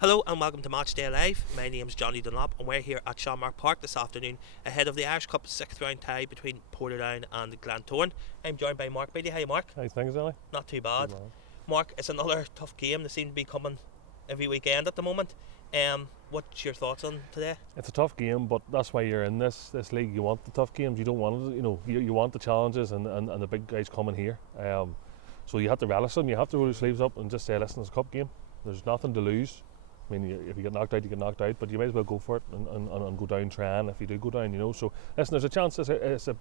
Hello and welcome to Matchday Live. My name is Jonny Dunlop and we're here at Shamrock Park this afternoon ahead of the Irish Cup 6th round tie between Portadown and Glentoran. I'm joined by Mark Beattie. Hi Mark. How's things, Ellie? Not too bad. Mark, it's another tough game. They seem to be coming every weekend at the moment. What's your thoughts on today? It's a tough game, but that's why you're in this league. You want the tough games. You don't want you want the challenges and the big guys coming here. So you have to relish them. You have to roll your sleeves up and just say, listen, it's a cup game. There's nothing to lose. I mean, if you get knocked out, you get knocked out, but you might as well go for it and go down trying if you do go down, So, listen, there's a chance. It'll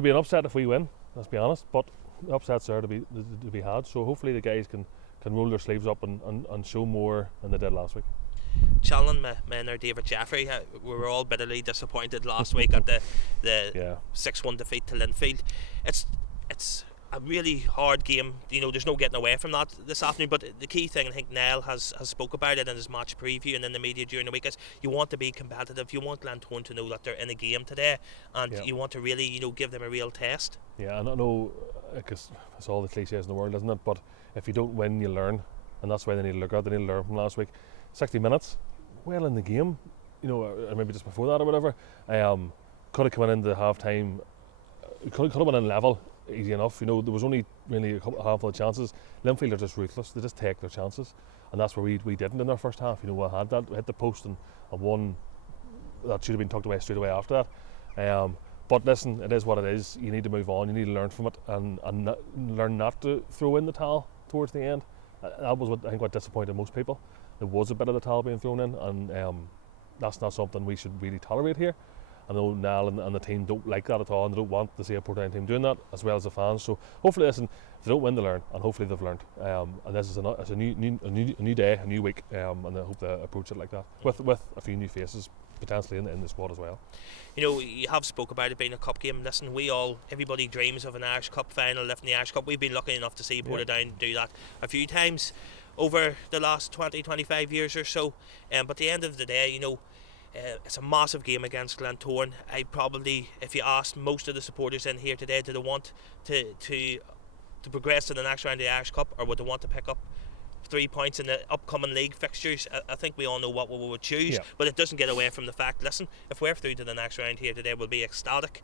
be an upset if we win, let's be honest, but the upset's there to be had. So hopefully the guys can roll their sleeves up and show more than they did last week. Challenging my man David Jeffrey. We were all bitterly disappointed last week at the 6-1 defeat to Linfield. It's a really hard game. There's no getting away from that this afternoon, but the key thing, I think Niall has spoke about it in his match preview and in the media during the week, is you want to be competitive. You want Glentoran to know that they're in a game today, and you want to really give them a real test. Yeah, and I know because it's all the cliches in the world, isn't it? But if you don't win, you learn, and that's why they need to look at. They need to learn from last week. 60 minutes, well in the game, or maybe just before that or whatever. Could have come into half time. Could have went in level easy enough. There was only really a handful of chances. Linfield are just ruthless. They just take their chances, and that's where we didn't in our first half. We had that, we hit the post and one that should have been tucked away straight away after that. But listen, it is what it is. You need to move on. You need to learn from it and learn not to throw in the towel towards the end. That was what disappointed most people. There was a bit of the towel being thrown in, and that's not something we should really tolerate here. I know Niall and the team don't like that at all, and they don't want to see a Portadown team doing that, as well as the fans. So hopefully, listen, if they don't win, they learn, and hopefully they've learned. And this is a new day, a new week, and I hope they approach it like that with a few new faces potentially in the squad as well. You have spoke about it being a cup game. Listen, everybody dreams of an Irish Cup final, lifting the Irish Cup. We've been lucky enough to see Portadown do that a few times over the last 20-25 years or so. But at the end of the day, it's a massive game against Glentoran. If you asked most of the supporters in here today, do they want to progress to the next round of the Irish Cup, or would they want to pick up 3 points in the upcoming league fixtures? I think we all know what we would choose, but it doesn't get away from the fact, listen, if we're through to the next round here today, we'll be ecstatic.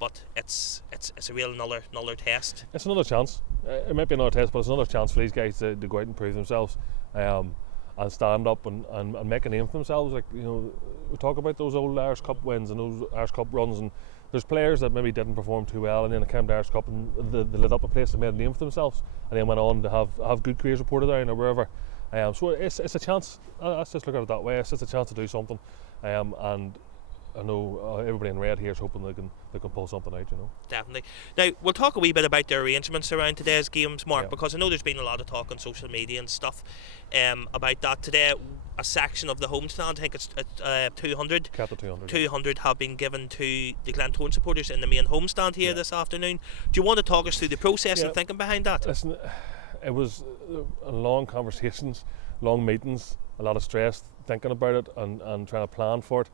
But it's a real another test. It's another chance. It might be another test, but it's another chance for these guys to go out and prove themselves. And stand up and make a name for themselves. We talk about those old Irish Cup wins and those Irish Cup runs, and there's players that maybe didn't perform too well, and then they came to Irish Cup and they lit up a place and made a name for themselves, and then went on to have good careers reported down or wherever. So it's a chance. Let's just look at it that way. It's just a chance to do something, and I know everybody in red here is hoping they can pull something out. Definitely. Now we'll talk a wee bit about the arrangements around today's games, Mark, because I know there's been a lot of talk on social media and stuff about that today. A section of the homestand, I think it's 200. 200 have been given to the Glentoran supporters in the main homestand here this afternoon. Do you want to talk us through the process and thinking behind that? Listen, it was long conversations, long meetings, a lot of stress thinking about it and trying to plan for it.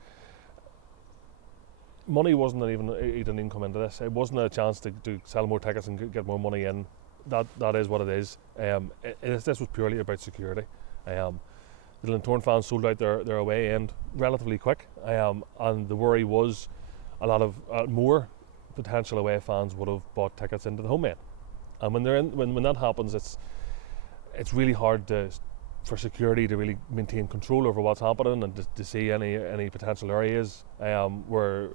Money he didn't even come into this. It wasn't a chance to sell more tickets and get more money in. That is what it is. This was purely about security. The Glentoran fans sold out their away end relatively quick, and the worry was a lot of more potential away fans would have bought tickets into the home end. And when that happens, it's really hard for security to really maintain control over what's happening and to see any potential areas where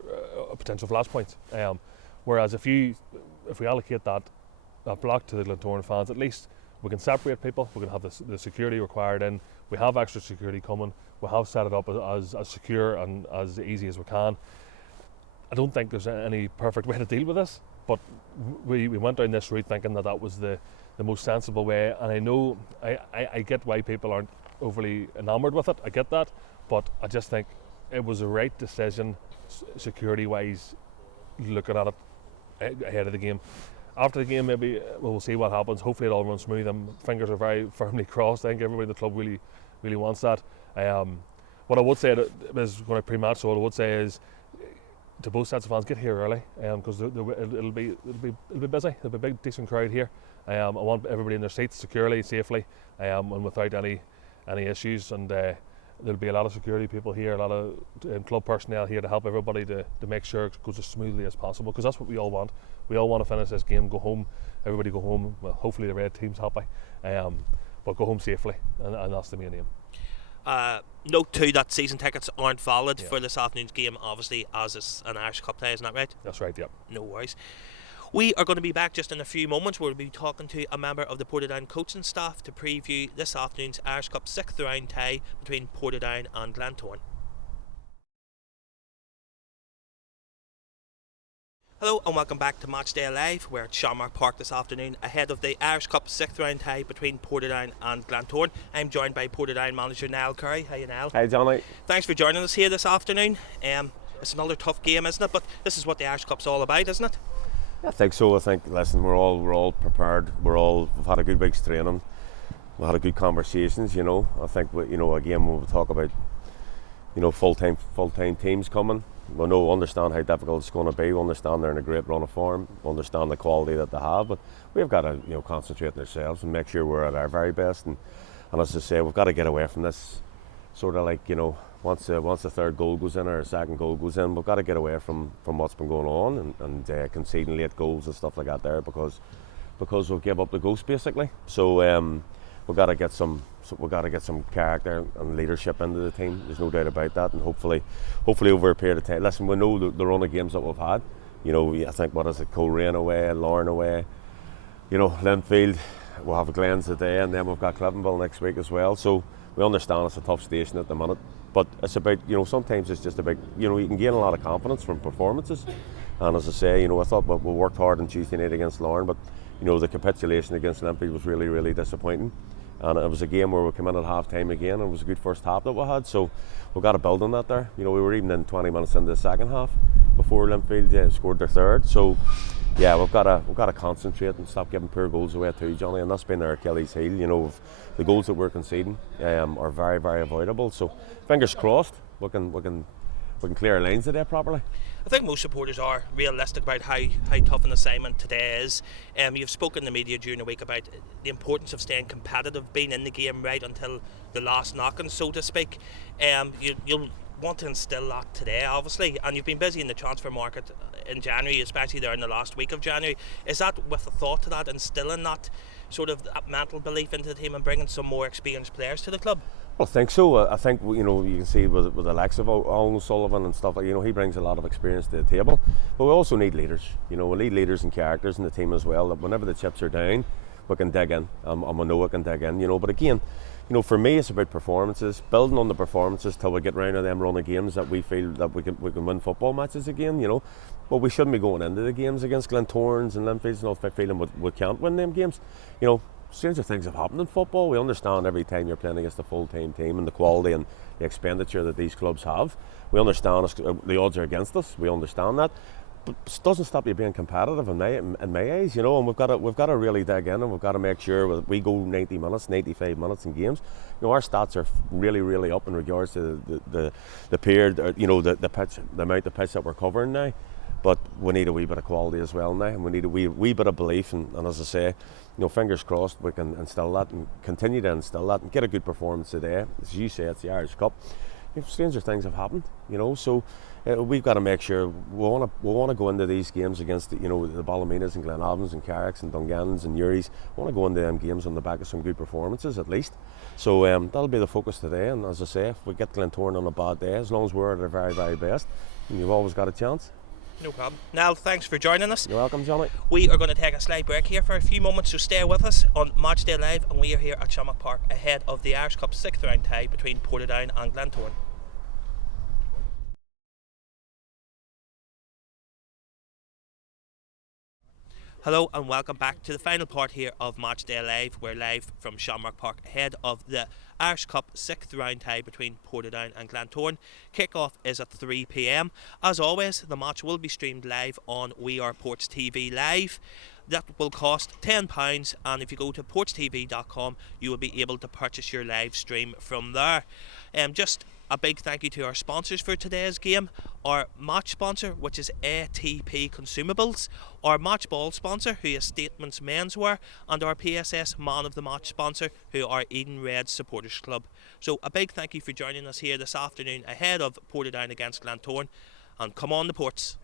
potential flashpoints. Whereas if we allocate that block to the Glentoran fans, at least we can separate people. We can have the security required in. We have extra security coming. We have set it up as secure and as easy as we can. I don't think there's any perfect way to deal with this, but we went down this route thinking that was the most sensible way, and I know I get why people aren't overly enamoured with it. I get that, but I just think it was the right decision security wise, looking at it ahead of the game. After the game, maybe we'll see what happens. Hopefully it all runs smooth. Fingers are very firmly crossed. I think everybody in the club really wants that. What I would say is going to pre-match, so what I would say is to both sets of fans, get here early because it'll be busy. There'll be a big decent crowd here. I want everybody in their seats securely, safely, and without any any issues, and there'll be a lot of security people here, a lot of club personnel here to help everybody to make sure it goes as smoothly as possible, because that's what we all want. We all want to finish this game, go home, everybody go home, well, hopefully the red team's happy, but go home safely, and that's the main aim. Note too that season tickets aren't valid for this afternoon's game, obviously, as it's an Irish Cup tie, isn't that right? That's right, yep. No worries. We are going to be back just in a few moments. We'll be talking to a member of the Portadown coaching staff to preview this afternoon's Irish Cup 6th round tie between Portadown and Glentoran. Hello and welcome back to Matchday Live. We're at Shamrock Park this afternoon ahead of the Irish Cup 6th round tie between Portadown and Glentoran. I'm joined by Portadown manager Niall Currie. How are you, Niall? Hi, Jonny. Thanks for joining us here this afternoon. It's another tough game, isn't it? But this is what the Irish Cup's all about, isn't it? I think so. I think, listen, we're all prepared. We've had a good week's training. We had a good conversations. I think again when we talk about full-time teams coming, we understand how difficult it's going to be. We understand they're in a great run of form. We understand the quality that they have, but we've got to concentrate on ourselves and make sure we're at our very best. And as I say, we've got to get away from this sort of once the third goal goes in or a second goal goes in, we've got to get away from what's been going on and conceding late goals and stuff like that there, because we'll give up the ghost basically. So we've got to get some character and leadership into the team. There's no doubt about that, and hopefully over a period of time. Listen, we know the run of games that we've had. I think Coleraine away, Larne away, Linfield. We'll have Glens today, and then we've got Cliftonville next week as well. So we understand it's a tough station at the minute, but it's about sometimes it's just about you can gain a lot of confidence from performances. And as I say, I thought we worked hard on Tuesday night against Larne, but the capitulation against Linfield was really, really disappointing. And it was a game where we came in at half time again, and it was a good first half that we had. So we've got to build on that there. We were even in 20 minutes into the second half before Linfield scored their third. So yeah, we've got to concentrate and stop giving poor goals away too, Jonny. And that's been our Achilles heel. The goals that we're conceding are very, very avoidable. So fingers crossed we can clear our lines today properly. I think most supporters are realistic about how tough an assignment today is. You've spoken in the media during the week about the importance of staying competitive, being in the game right until the last knock-in, so to speak. You'll want to instill that today, obviously, and you've been busy in the transfer market in January, especially there in the last week of January. Is that with a thought to that, instilling that sort of that mental belief into the team and bringing some more experienced players to the club? Well, I think so. I think you can see with the likes of Owen Sullivan and stuff. He brings a lot of experience to the table. But we also need leaders. We need leaders and characters in the team as well. That whenever the chips are down, we can dig in, and we know we can dig in. But again, for me, it's about performances, building on the performances till we get round to them run of games that we feel that we can win football matches again. But we shouldn't be going into the games against Glentorans and Linfields and all feeling we can't win them games. Stranger things have happened in football. We understand every time you're playing against a full-time team and the quality and the expenditure that these clubs have. We understand the odds are against us. We understand that, but it doesn't stop you being competitive in my eyes. And we've got to really dig in, and we've got to make sure that we go 90 minutes, 95 minutes in games. Our stats are really, really up in regards to the period, the pitch, the amount of pitch that we're covering now. But we need a wee bit of quality as well now, and we need a wee bit of belief. And as I say, fingers crossed we can instill that and continue to instill that and get a good performance today. As you say, it's the Irish Cup. Stranger things have happened, so we've got to make sure we want to go into these games against the Ballyminas and Glenavons and Carricks and Dungannons and Uries. We want to go into them games on the back of some good performances at least. So that'll be the focus today. And as I say, if we get Glentoran on a bad day, as long as we're at our very, very best, you've always got a chance. No problem. Niall, thanks for joining us. You're welcome, Jonny. We are going to take a slight break here for a few moments, so stay with us on Matchday Live, and we are here at Shamrock Park ahead of the Irish Cup 6th round tie between Portadown and Glentoran. Hello and welcome back to the final part here of Matchday Live. We're live from Shamrock Park ahead of the Irish Cup 6th round tie between Portadown and Glentoran. Kick-off is at 3 p.m. As always, the match will be streamed live on We Are Ports TV Live. That will cost £10, and if you go to portstv.com, you will be able to purchase your live stream from there. Just a big thank you to our sponsors for today's game. Our match sponsor, which is ATP Consumables, our match ball sponsor, who is Statements Menswear, and our PSS Man of the Match sponsor, who are Eden Reds Supporters Club. So a big thank you for joining us here this afternoon ahead of Portadown against Glentoran, and come on the Ports.